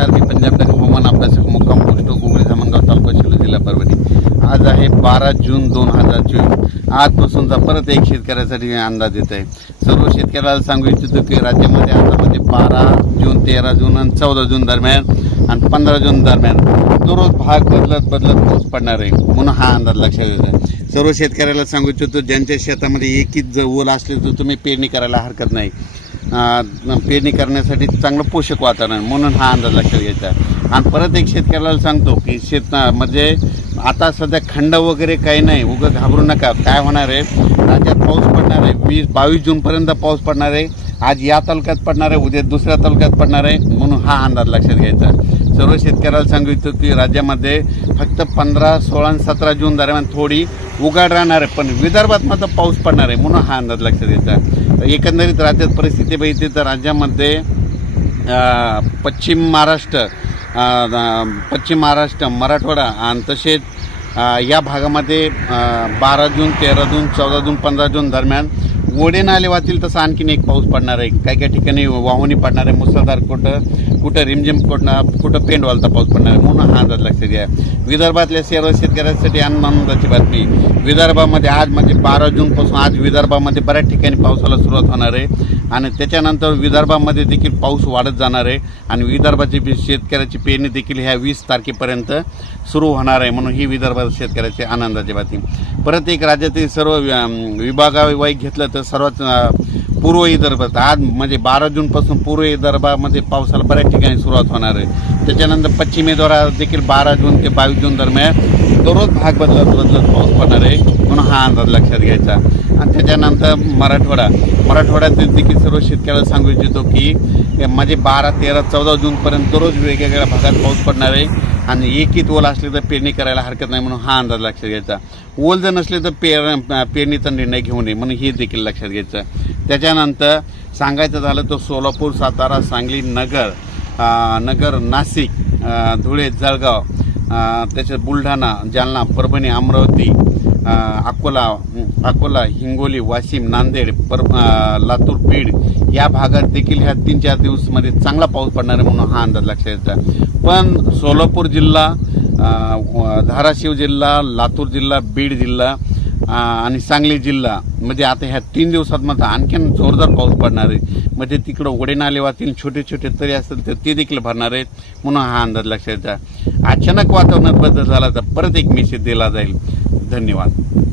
नमस्कार मी पंजाब बँक हवामान अभ्यासक मुक्काम पोस्ट गोगळी धामणगाव तालुका शिलो जिल्हा परभणी आज आहे बारा जून दोन हजार चोवीस आजपासूनचा परत एक शेतकऱ्यासाठी अंदाज येत आहे सर्व शेतकऱ्याला सांगू इच्छितो की राज्यामध्ये आतामध्ये बारा जून तेरा जून आणि चौदा जून दरम्यान आणि पंधरा जून दरम्यान दररोज भाग बदलत बदलत पाऊस पडणार आहे म्हणून हा अंदाज लक्षात येत आहे सर्व शेतकऱ्याला सांगू इच्छितो ज्यांच्या शेतामध्ये एकीच जर ओल असले तर तुम्ही पेरणी करायला हरकत नाही पेरणी करण्यासाठी चांगलं पोषक वातावरण म्हणून हा अंदाज लक्षात घ्यायचा आणि परत एक शेतकऱ्याला सांगतो की शेत म्हणजे आता सध्या खंड वगैरे काही नाही उगं घाबरू नका काय होणार आहे राज्यात पाऊस पडणार आहे वीस बावीस जूनपर्यंत पाऊस पडणार आहे आज या तालुक्यात पडणार आहे उद्या दुसऱ्या तालुक्यात पडणार आहे म्हणून हा अंदाज लक्षात घ्यायचा सर्व शेतकऱ्याला सांगू इच्छितो की राज्यामध्ये फक्त पंधरा सोळा आणि सतरा जून दरम्यान थोडी उघाड राहणार आहे पण विदर्भात मात्र पाऊस पडणार आहे म्हणून हा अंदाज लक्षात आहे एकंदरीत राज्यात परिस्थिती बघितली तर राज्यामध्ये पश्चिम महाराष्ट्र पश्चिम महाराष्ट्र मराठवाडा आणि तसेच या भागामध्ये बारा जून तेरा जून चौदा जून पंधरा जून दरम्यान वडे नाले वाहतील तसं आणखीन एक पाऊस पडणार आहे काही काही ठिकाणी वाहुनी पडणार आहे मुसळधार कोटं कुठं रिमझिम पडणार कुठं पेंडवालचा पाऊस पडणार म्हणून हा अंदाज लक्षात घ्या विदर्भातल्या सर्व शेतकऱ्यांसाठी आनंदाची बातमी विदर्भामध्ये आज म्हणजे बारा जूनपासून आज विदर्भामध्ये बऱ्याच ठिकाणी पावसाला सुरुवात होणार आहे आणि त्याच्यानंतर विदर्भामध्ये देखील पाऊस वाढत जाणार आहे आणि विदर्भाची शेतकऱ्याची पेरणी देखील ह्या वीस तारखेपर्यंत सुरू होणार आहे म्हणून ही विदर्भात शेतकऱ्याची आनंदाची बातमी परत एक राज्यातील सर्व विभागावाईक घेतलं तर सर्वात पूर्व विदर्भात आज म्हणजे बारा जूनपासून पूर्व विदर्भामध्ये पावसाला बऱ्याच ठिकाणी सुरुवात होणार आहे त्याच्यानंतर पश्चिमेद्वारा देखील बारा जून ते बावीस जून दरम्यान दररोज भाग बदलत बदलत पाऊस पडणार आहे म्हणून हा अंदाज लक्षात घ्यायचा आणि त्याच्यानंतर मराठवाडा मराठवाड्यात देखील सर्व शेतकऱ्याला सांगू इच्छितो की म्हणजे बारा तेरा चौदा जूनपर्यंत दररोज वेगवेगळ्या भागात पाऊस पडणार आहे आणि एकीत ओल असले तर पेरणी करायला हरकत नाही म्हणून हा अंदाज लक्षात घ्यायचा ओल जर नसले तर पेर पेरणीचा निर्णय घेऊ नये म्हणून हे देखील लक्षात घ्यायचं त्याच्यानंतर सांगायचं झालं तर सोलापूर सातारा सांगली नगर नगर नाशिक धुळे जळगाव तसेच बुलढाणा जालना परभणी अमरावती अकोला अकोला हिंगोली वाशिम नांदेड पर लातूर बीड या भागात देखील ह्या तीन चार दिवसमध्ये चांगला पाऊस पडणार आहे म्हणून हा अंदाज लक्षात येतो पण सोलापूर जिल्हा धाराशिव जिल्हा लातूर जिल्हा बीड जिल्हा आणि सांगली जिल्हा म्हणजे आता ह्या तीन दिवसात मात्र आणखीन जोरदार पाऊस पडणार आहे म्हणजे तिकडं ओढे वाहतील छोटे छोटे तरी असतील तर ते देखील भरणार आहेत म्हणून हा अंदाज लक्षात द्या अचानक वातावरणात बदल झाला तर परत एक मेसेज दिला जाईल धन्यवाद